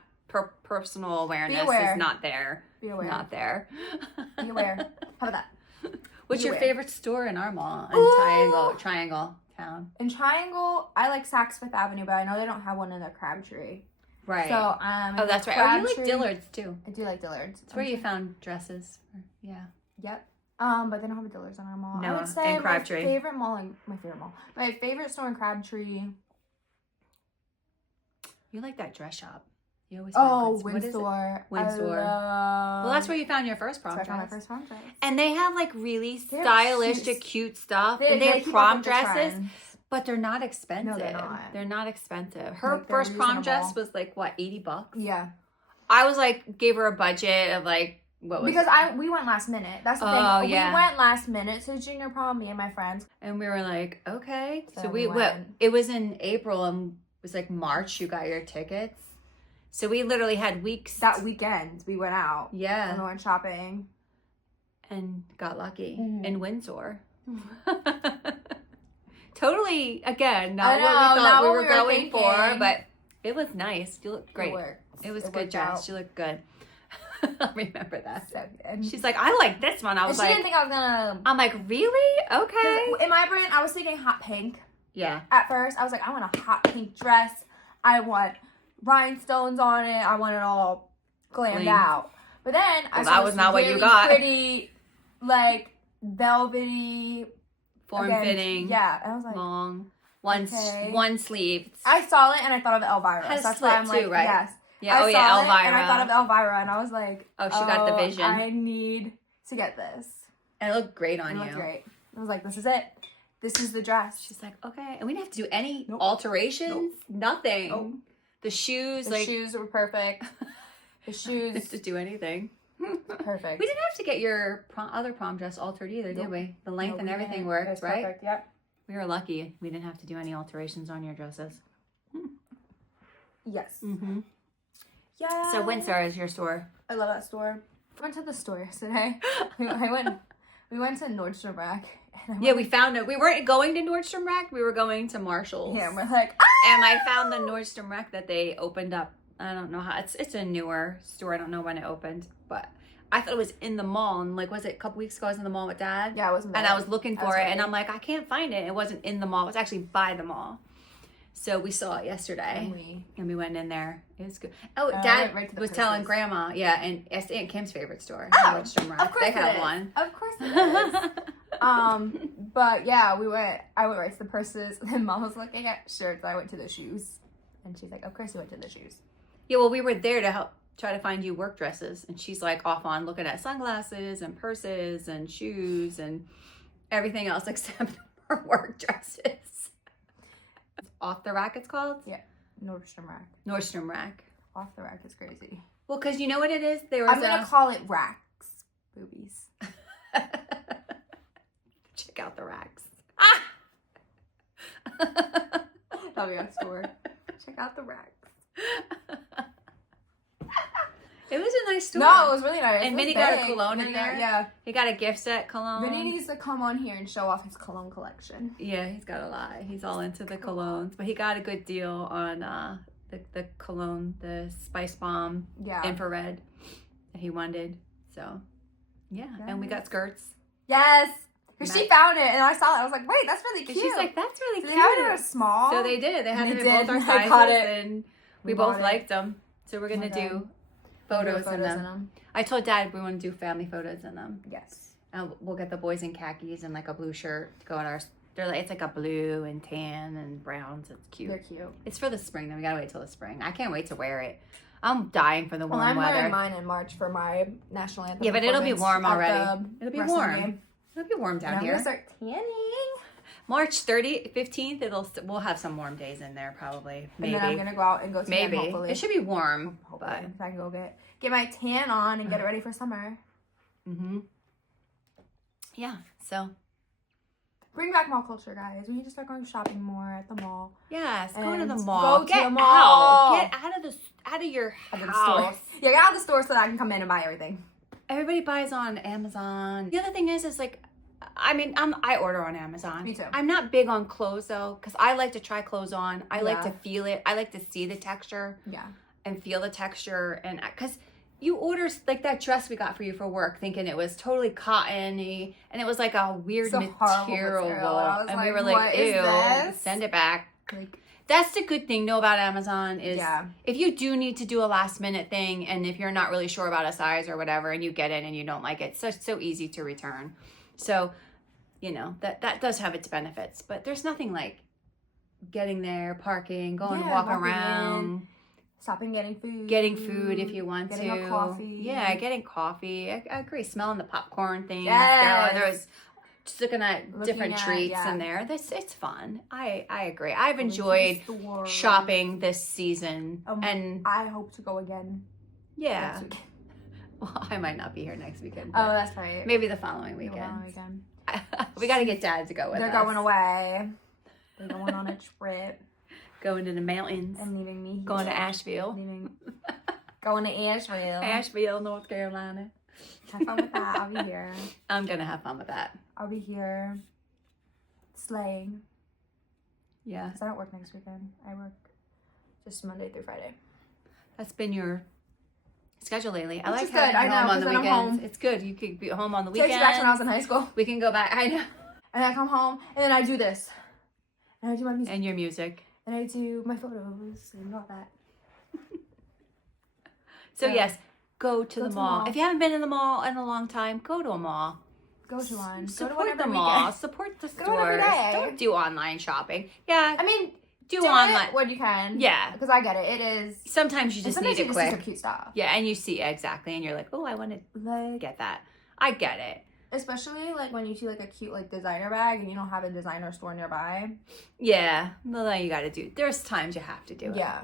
personal awareness aware. is not there. Be aware. Not there. Be aware. How about that? What's Be your aware. favorite store in our mall in Ooh. Triangle Town? In Triangle, I like Saks Fifth Avenue, but I know they don't have one in the Crabtree. Right. So, oh, that's right. Oh, you like Dillard's too. I do like Dillard's. It's where you found dresses. Yeah. Yep. But they don't have a Dillard's in our mall. No, I would say in Crabtree. My favorite store in Crabtree. You like that dress shop. You always find what is it? Windsor. Windsor. Well, that's where you found your first prom That's where I dress. found my first prom dress. And they have like really They're stylistic, cute stuff. And they have keep prom up with the dresses, trends. but they're not expensive. No, they're not. They're not expensive. Her Like, they're first prom dress reasonable. was like what, $80? Yeah. I was like, gave her a budget of like what was Because we went last minute. That's the Oh, thing. yeah. We went last minute to junior prom, me and my friends. and we were like, okay. So So we we what went. it was in April and it was like March you got your tickets. So we literally had weeks That weekend, we went out. yeah. And we went shopping. And got lucky Mhm. in Windsor. Totally, again, not I what we know, thought not we what were we were going for, thinking. but it was nice. You look great. It worked. It was It good worked dress. out. She looked good. I remember that. So good. She's like, I like this one. I And was she like, didn't think I was gonna. I'm like, really? Okay. 'Cause in my brain, I was thinking hot pink. Yeah. At first, I was like, I want a hot pink dress. I want rhinestones on it. I want it all glammed Bling. out. But then I Well, saw that was this not what you really got. Pretty, like velvety, Form again, fitting. Yeah, and I was like, Long. Okay. One sleeve. I saw it and I thought of Elvira. Has So that's slit why I'm like, too, right? yes. Yeah. I Oh yeah, saw it Elvira. and I thought of Elvira, and I was like, Oh, she got the vision. I need to get this. And it looked great And on it you. looked great. I was like, this is it. This is the dress. She's like, okay. And we didn't have to do any Nope. alterations. Nothing. Nope. The shoes, The like shoes were perfect. The shoes, to do anything. perfect. We didn't have to get your other prom dress altered either, did Nope. we? The length No, and we everything didn't. It worked, was right? Perfect. Yep. We were lucky. We didn't have to do any alterations on your dresses. Yes. Mm-hmm. Yeah. So Windsor is your store. I love that store. I went to the store yesterday. We went to Nordstrom Rack. And Yeah, we found it. We weren't going to Nordstrom Rack. We were going to Marshall's. Yeah, and we're like, And I found the Nordstrom Rack that they opened up. I don't know how. It's a newer store. I don't know when it opened, but I thought it was in the mall. And like, was it a couple weeks ago? I was in the mall with Dad. yeah, I wasn't there. And I was looking I was for it, and waiting. I'm like, I can't find it. It wasn't in the mall. It was actually by the mall. So we saw it yesterday, and we went in there. It was good. Oh, I Dad went right to the was telling purses. Grandma, yeah, and it's Aunt Kim's favorite store, Oh, Nordstrom Rack. Of course They it have is. one. Of course it is. But yeah, I went right to the purses, and then Mom was looking at shirts. I went to the shoes, and she's like, "Of course you went to the shoes." Yeah, well, we were there to help try to find you work dresses, and she's like off on looking at sunglasses and purses and shoes and everything else except for work dresses. Off the Rack, it's called? Yeah, Nordstrom Rack. Nordstrom Rack. Off the Rack is crazy. Well, because you know what it is? There was I'm gonna call it Racks Boobies. Check out the racks. That'll be our store. Check out the Racks. It was a nice store. No, it was really nice. And It was Vinny got a big. cologne in Vinny there? Yeah. He got a gift set cologne. Vinny needs to come on here and show off his cologne collection. Yeah, he's got a lot. He's all into the colognes, but he got a good deal on the cologne, the Spice Bomb Yeah. infrared that he wanted. So, yeah, and we got skirts. Yes. Because she found it and I saw it. I was like, wait, that's really And cute. she's like, "That's really So cute." they had it in a small. So they did. They had And it they in both our did. I sizes, got it. and We we both bought it. liked them. So we're gonna Okay. do photos in them. I told Dad we want to do family photos in them. Yes. And we'll get the boys in khakis and like a blue shirt to go in our. They're like, it's like a blue and tan and browns. It's cute. They're cute. It's for the spring though. We gotta wait till the spring. I can't wait to wear it. I'm dying for the warm Well, I'm weather. wearing mine in March for my national anthem. Yeah, but it'll be performance warm at already. the It'll be wrestling warm. game. It'll be warm And down I'm here. gonna start tanning. March 30th, 15th. We'll have some warm days in there probably. Maybe. And then I'm gonna go out and go to Maybe. hopefully. It should be warm. Hopefully. But If I can go get my tan on and get it ready for summer. yeah. So Bring back mall culture, guys. We need to start going shopping more at the mall. yes, go to And the mall. go to Get the mall. out. Get out of your Out of the house. store. Yeah, get out of the store so that I can come in and buy everything. Everybody buys on Amazon. The other thing is like, I mean, I order on Amazon. Me too. I'm not big on clothes though, because I like to try clothes on. I like Yeah. to feel it. I like to see the texture Yeah. and feel the texture, and because you order like that dress we got for you for work, thinking it was totally cottony, and it was like a weird It's a horrible material, material. I was and we like, were like, "What is ew, this?" send it back. Like, That's the good thing though about Amazon is yeah. if you do need to do a last minute thing, and if you're not really sure about a size or whatever, and you get it and you don't like it, it's so easy to return. So, you know, that does have its benefits, but there's nothing like getting there, parking, going Yeah, walking walking around, Stopping getting food if you want getting to. a coffee. Yeah, getting coffee. I agree. Smelling the popcorn things. Yes. There's just looking at different at, treats yeah. in there. It's fun. I agree. I've Going to the enjoyed store. shopping this season, and I hope to go again yeah, next weekend. well, I might not be here next weekend. Oh, But that's right. maybe the following Maybe weekend. one weekend. We got to get Dad to go with They're us. going away. They're going on a trip Going to the mountains. and leaving me here. Going to Asheville. Going to Asheville. Asheville, North Carolina. Have fun with that. I'll be here. I'm gonna have fun with that. I'll be here slaying. Yeah, Because I don't work next weekend. I work just Monday through Friday. that's been your schedule lately. I Which like is good. having I you know, home on 'cause the then I'm weekends. home. It's good. You could be home on the Takes weekends. me back to when I was in high school. We can go back. I know. And I come home and then I do this. And I do my music. And your music. And I do my photos and all that. So Yeah. yes, go to Go the to the mall. mall. If you haven't been in the mall in a long time, go to a mall. Go to one. Go to Support one the every mall. weekend. Support the Go to one every stores. day. Don't do online shopping. Yeah, I mean, do do online. it when you can. Yeah. Because I get it. It is. Sometimes you and just sometimes need you it just see quick. some cute stuff. Yeah, and you see exactly, and you're like, oh, I want to Like, get that. I get it. Especially like when you see like a cute like designer bag and you don't have a designer store nearby. Yeah, well, then you got to do. There's times you have to do it. Yeah.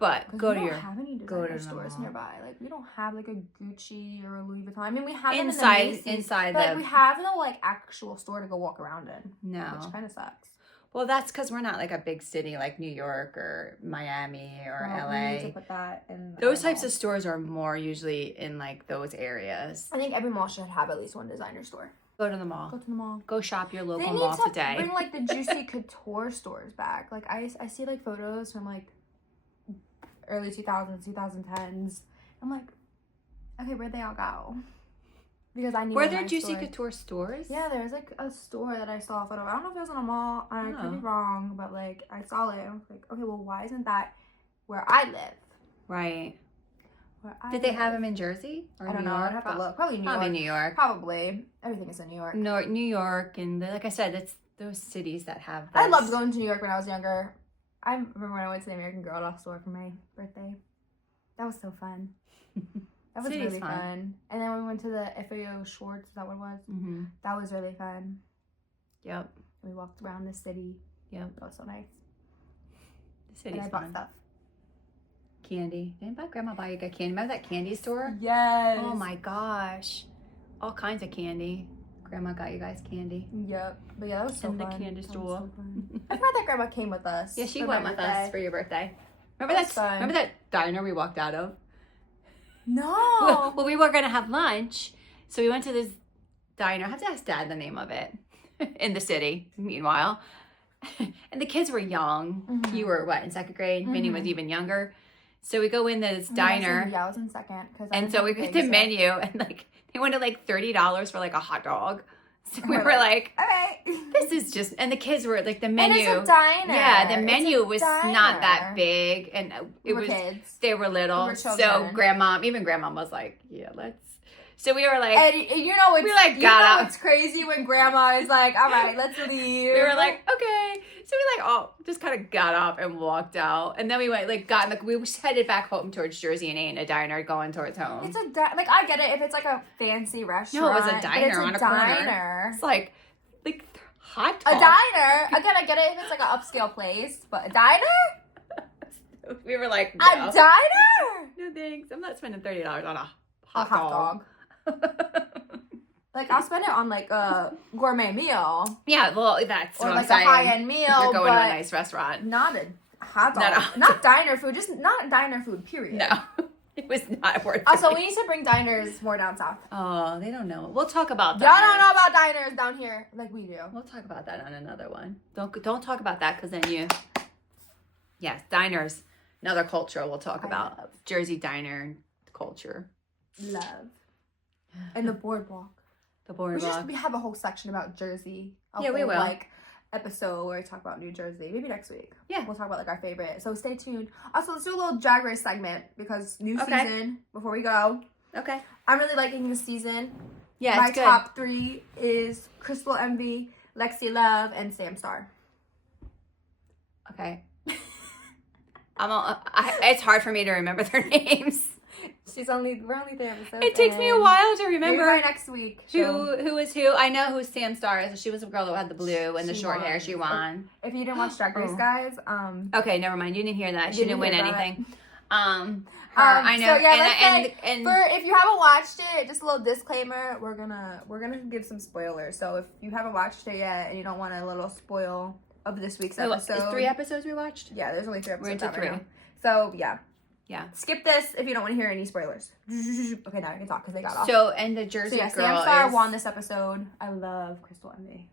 But go we to don't your have any go designer to the stores mall. nearby. Like we don't have like a Gucci or a Louis Vuitton. I mean, we have them inside in the Macy's, inside but, the like we have no like actual store to go walk around in, no. which kind of sucks. Well, that's because we're not like a big city like New York or Miami or Well, LA. we need to put that in Those our types mall. of stores are more usually in like those areas. I think every mall should have at least one designer store. Go to the mall. Go to the mall. Go shop your They local need mall to today. bring like the Juicy Couture stores back. Like I see like photos from like early 2000s, 2010s. I'm like, okay, where'd they all go? Because I need. Were a there nice Juicy store. Couture stores? Yeah, there was like a store that I saw a photo of. I don't know if it was in a mall. I could be Oh. wrong, but like I saw it. And I was like, okay, well, why isn't that where I live? Right. Where I Did they live. have them in Jersey or I don't New know. York? I'd have to look. Probably New Probably York. New York. Probably. Everything is in New York. New York, and like I said, it's those cities that have. I those- loved going to New York when I was younger. I remember when I went to the American Girl Doll store for my birthday. That was so fun. That was City's really fun. fun. And then we went to the FAO Schwartz. Is that what it was? Mhm. That was really fun. Yep. We walked around the city. Yep. That was so nice. The And city's I bought fun. stuff. Candy. Didn't Grandma buy you good candy? Remember that candy store? Yes. Oh my gosh. All kinds of candy. Grandma got you guys candy. Yep. But yeah, that was so In the fun. candy That was store. so fun. I forgot that Grandma came with us. Yeah, she for went my with birthday. us for your birthday. Remember That was that? fun. Remember that diner we walked out of? No. Well, we were gonna have lunch, so we went to this diner. I have to ask Dad the name of it. In the city. Meanwhile, and the kids were young. Mhm. You were what, in second grade? Minnie was Mhm. even younger. So we go in this Yeah, I was diner, in- yeah, I was in second. and so we get the menu, and like they wanted like $30 for like a hot dog. So we We're were like, Okay. this is just, and the kids were like, the And menu. it's a diner. Yeah, the It's menu a was diner. not that big, and We it were was kids. they were little. We were So children. even grandma was like, yeah, let's. So we were like, And you know it's We, like, you got know out. It's crazy when grandma is like, all right, let's leave. we were like, okay. So we like just kind of got up and walked out, and then we went we headed back home towards Jersey and ate in a diner going towards home. It's a like I get it if it's like a fancy restaurant. was a but diner it's on a corner. diner. It's like hot A dog. diner. Again, I get it if it's like an upscale place, but a diner? We were like, A no, diner? no thanks. I'm not spending $30 on a A hot dog. Like I'll spend it on like a gourmet meal Yeah, well, that's or what like I'm saying. a high end meal, You're going to but a nice restaurant. not a hot Not dog. a- Not diner food. Just not diner food. Period. No, it was not worth Also, it. we need to bring diners more down south. Oh, they don't know. We'll talk about Y'all that. don't know about diners down here like we do. We'll talk about that on another one. Don't talk about that because then you. Yes, diners. Another culture we'll talk I about. love. Jersey diner culture. Love. And the boardwalk. The We boardwalk. have a whole section about Jersey. A Yeah, we whole, will. Like episode where we talk about New Jersey. Maybe next week. Yeah. We'll talk about like our favorite. So stay tuned. Also, let's do a little drag race segment because new Okay. season. Before we go, Okay. I'm really liking this season. Yeah, My it's good. top 3 is Crystal Envy, Lexi Love, and Sam Star. Okay. It's hard for me to remember their names. We're only 3 episodes. It takes me a in. while to Maybe remember by next week. So who is who. I know who Sam Star is. She was the girl that had the blue and the She short hair. won. She won. if you didn't watch Drag Race, Oh. guys, Okay, never mind. You didn't hear that. She Didn't didn't win hear about anything. I know. So yeah, let's and, say, and for if you haven't watched it, just a little disclaimer, we're gonna give some spoilers. So if you haven't watched it yet and you don't want a little spoil of this week's so episode, it's 3 episodes we watched. Yeah, there's only 3 episodes. We're into out 3. right now. So yeah, Yeah. skip this if you don't want to hear any spoilers. Okay, now I can talk because they got off. So and the So Jersey yeah, girl Sam Star is, won this episode. I love Crystal Envy.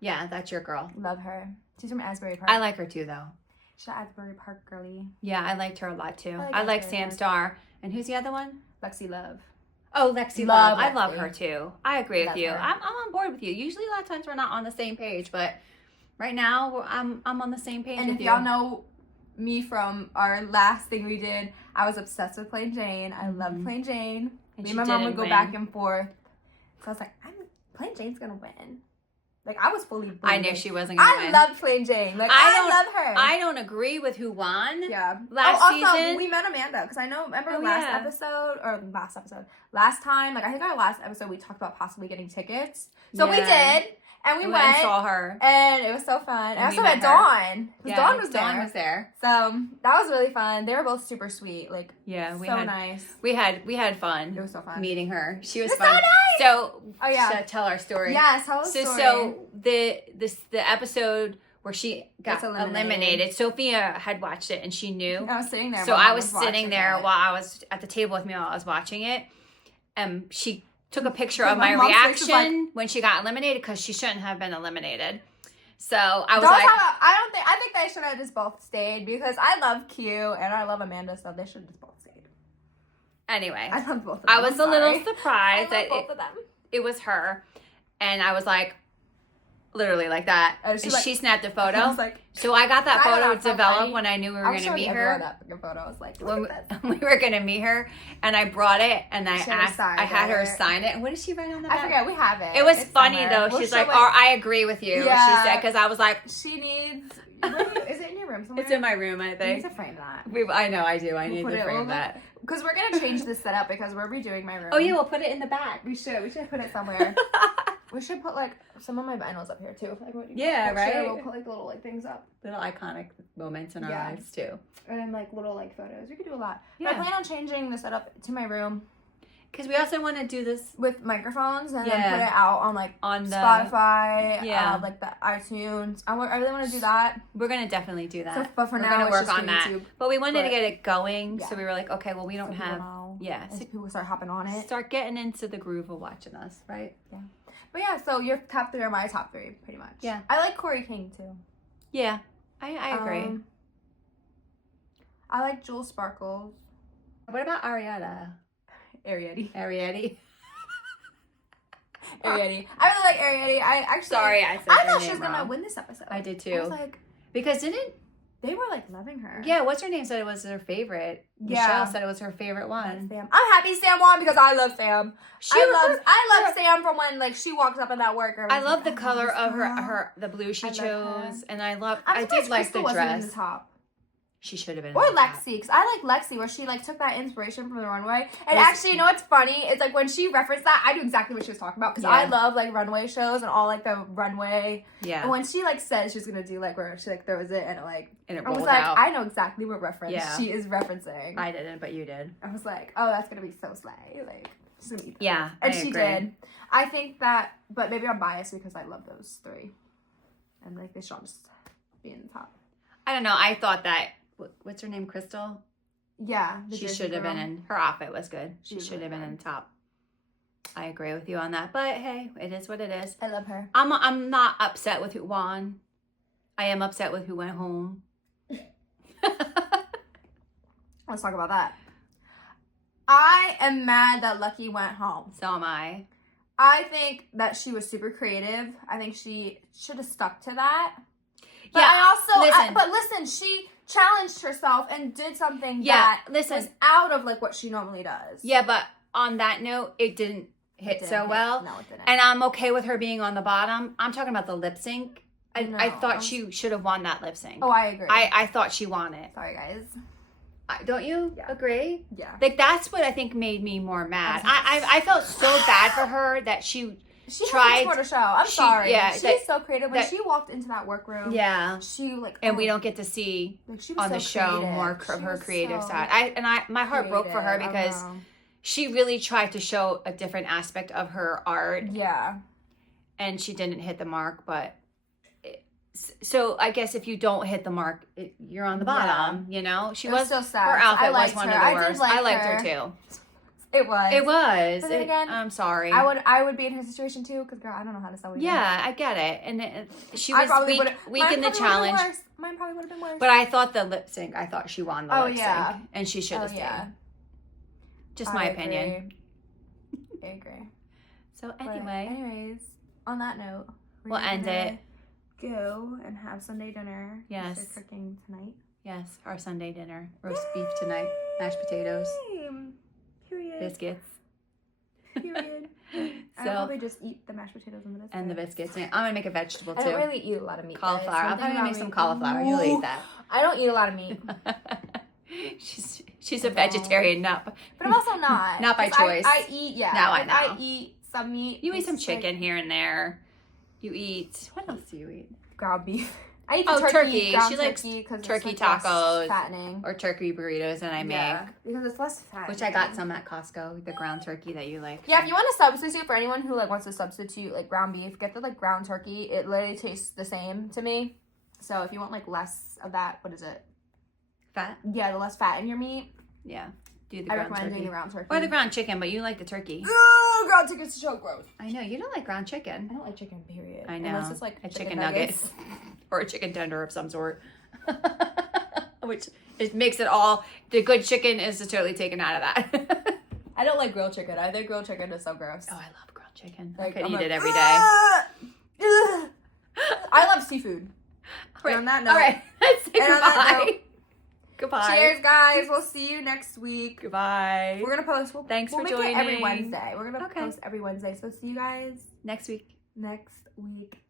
Yeah, that's your girl. Love her. She's from Asbury Park. I like her too, though. She's an Asbury Park girly. Yeah, I liked her a lot too. I I like like Asbury Sam Park. Star. And who's the other one? Lexi Love. Oh, Lexi Love Love. I love Lexi. her too. I agree with Love you. her. I'm on board with you. Usually, a lot of times we're not on the same page, but right now I'm on the same page And with if you. y'all know me from our last thing we did, I was obsessed with Plain Jane. I loved Mhm. Plain Jane. And Me she and my mom would didn't go win. back and forth. So I was like, Plain Jane's gonna win. Like, I was fully I knew believing. she wasn't gonna I win. love Plain Jane. Like, I I don't- love her. I don't agree with who won. Yeah. Last also, season. we met Amanda because I know. Remember Oh, last yeah. last time. Like, I think our last episode we talked about possibly getting tickets. So we Yeah. did, and we I went, and saw her. and it was so fun. And And I we also met met her. Dawn. 'Cause Dawn was there. Dawn was there. So that was really fun. They were both super sweet. Like, Yeah, we so had nice. we had fun. It was so fun. Meeting her. She was It was fun. so nice! So, Oh, yeah. should I tell our story? Yes, tell us So story. so the episode where she got Gets eliminated. eliminated. Sophia had watched it and she knew. I was sitting there. So while I Mom was sitting watching there it. while I was at the table with me while I was watching it. She took a picture Yeah, of my my mom's face was reaction when she got eliminated because she shouldn't have been eliminated. So I was Don't like, talk- I think they should have just both stayed because I love Q and I love Amanda, so they should have just both stayed. anyway, I love both of them. I was I'm a little sorry. surprised I love that both of them. it was her. And I was like, literally like that. And And she, like- she snapped a I photo. was like, So I got that I know, photo that's so developed funny. when I knew we I were was going to showing meet everyone her. that freaking photo. I was like, When look at this. we were going to meet her. And I brought it and I She had asked, signed I had her it. sign it. And what did she write on the back? I forget. We have it. It was It's funny somewhere. though. We'll She's show like, it. "Oh, I agree with you." Yeah. She said because I was like, She needs. Is it in your room somewhere? "It's in my room." I You need think. to frame that. I know. I do. I need We'll put to it frame over. that. Because we're gonna change this setup because we're redoing my room. Oh yeah, we'll put it in the back. We should put it somewhere. We should put like some of my vinyls up here too. Like, what do you Yeah, next year right? We'll put like little like things up Little iconic moments in our Yeah. lives too. and then like little like photos. We could do a lot. But I Yeah. plan on changing the setup to my room Because we also want to do this with microphones and Yeah. then put it out on like on the. Spotify, Yeah. like the iTunes. I really want to do that. We're gonna definitely do that. So, but for We're now, gonna it's work just on for that. YouTube. But we wanted to But- get it going, Yeah. so we were like, okay, well, we don't So people have. know, Yeah. as So people start hopping on it. start getting into the groove of watching us, right? But yeah, so your top three are my top three, pretty much. Yeah. I like Corey King too. Yeah, I agree. I like Jewel Sparkles. What about Arietta? Arietti. Arietti? Arietti. I really like Arietti. I actually. Sorry, I said I her thought she name was gonna wrong. win this episode. I did I too. was like, Because didn't they were like loving her. yeah, what's her name said it was her favorite. Yeah. Michelle said it was her favorite one. Sam. I'm happy Sam won because I love Sam. She I love Sam from when like she walks up in that work. I love the like, color this of girl. her the blue she I love her. chose, and I I'm did surprised like Crystal the wasn't in dress. the top. She should have been. Or in the top. Lexi, because I like Lexi, where she like took that inspiration from the runway. And Yes. actually, you know what's funny? It's like when she referenced that, I knew exactly what she was talking about because I Yeah. love like runway shows and all like the runway. Yeah, And when she like said she was gonna do like where she like throws it and it like and it I was rolled like, out. I know exactly what reference Yeah. she is referencing. I didn't, but you did. I was like, oh, that's gonna be so slay. Like, she's gonna be Yeah, and I she agree. did. I think that, but maybe I'm biased because I love those three, and like they should all just be in the top. I don't know. I thought that. What's her name? Crystal. Yeah, the She Jersey should have been girl. in. Her outfit was good. She was should have really been in good. the top. I agree with you on that. But hey, it is what it is. I love her. I'm not upset with who won. I am upset with who went home. Let's talk about that. I am mad that Lucky went home. So am I. I think that she was super creative. I think she should have stuck to that. But Yeah, I also, listen. but listen, she challenged herself and did something Yeah, that listen. was out of like what she normally does. Yeah, but on that note, it didn't It hit didn't so hit. well. No, it didn't. And I'm okay with her being on the bottom. I'm talking about the lip sync. I No, thought I'm- she should have won that lip sync. oh, I agree. I thought she won it. Sorry, guys. Don't you Yeah. agree? Yeah. Like that's what I think made me more mad. I was I felt so bad for her that she She tried- tried to show. I'm she- sorry. yeah, She's that- so creative. When that- she walked into that workroom, yeah. she like And we oh, don't get to see like, she was on so the show creative. more She of her was creative so side. My heart broke for her creative. I because know. she really tried to show a different aspect of her art yeah. and she didn't hit the mark. But so I guess if you don't hit the mark, you're on the bottom. You know, she It was was. so sad. Her outfit I was liked one her. of the I did worst. like I liked her. her too. It was. It was. But then again, I'm sorry. I would be in her situation too, because girl, I don't know how to sew. Yeah, I get it. And she I was probably weak would've- in mine the probably would've been challenge. worse. Mine probably would have been worse. But I thought the lip sync, I thought she won the Oh, lip yeah. sync. And she should have oh stayed. yeah, Just my I opinion. agree. I agree. So But anyway, anyways, on that note, we'll end it. Go and have Sunday dinner. Yes. We're cooking tonight. Yes, our Sunday dinner. Roast beef tonight. Mashed potatoes. Period. Biscuits. Period. I'll probably just eat the mashed potatoes and the biscuits. And the biscuits. I'm gonna make a vegetable I too. don't really eat a lot of meat. Cauliflower. I'll probably make some cauliflower. You'll eat that. I don't eat a lot of meat. She's a vegetarian, not. But I'm also not. Not by choice. I eat, yeah. No, I know. I eat some meat. You eat some chicken here and there. You eat. What else do you eat? Ground beef. I eat the turkey. ground She likes turkey because turkey it's like tacos less fattening. Or turkey burritos, and I make. Because it's less fattening. Which I got some at Costco. The ground turkey that you like. Yeah, if you want to substitute for anyone who like wants to substitute like ground beef, get the like ground turkey. It literally tastes the same to me. So if you want like less of that, what is it? Fat. Yeah, the less fat in your meat. Yeah. Do the I ground recommend turkey. doing the ground turkey. Or the ground chicken, but you like the turkey. Ooh, ground turkey's so gross. I know you don't like ground chicken. I don't like chicken. Period. I know. Unless it's like a chicken nugget or a chicken tender of some sort. Which it makes it all. The good chicken is totally taken out of that. I don't like grilled chicken. I think grilled chicken is so gross. Oh, I love grilled chicken. Like, I could I'm eat like, it every day. I love seafood. Right. On that note, all right, let's say and on that goodbye. note, Goodbye. Cheers, guys. We'll see you next week. Goodbye. We're gonna post. Thanks for make joining. it every Wednesday. We're gonna Okay. post every Wednesday. So see you guys Next week. next week.